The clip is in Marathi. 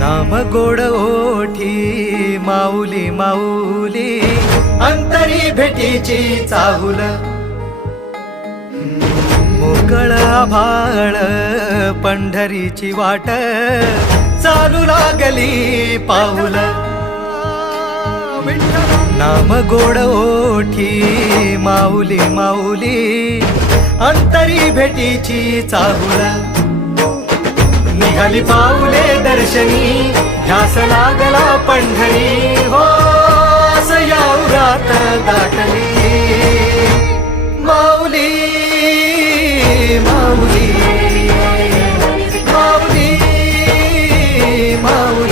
नाम गोड ओठी माऊली माऊली, अंतरी भेटीची चाहुल, मोकळ आभाळ पंढरीची वाट, चालू लागली पाऊल. नाम गोड ओठी माऊली माऊली, अंतरी भेटीची चाहुल, निघाली पाऊले दर्शनी, ध्यास लागला पंढरी. हो अस या उरात दाटली माऊली माऊली माऊली माऊली.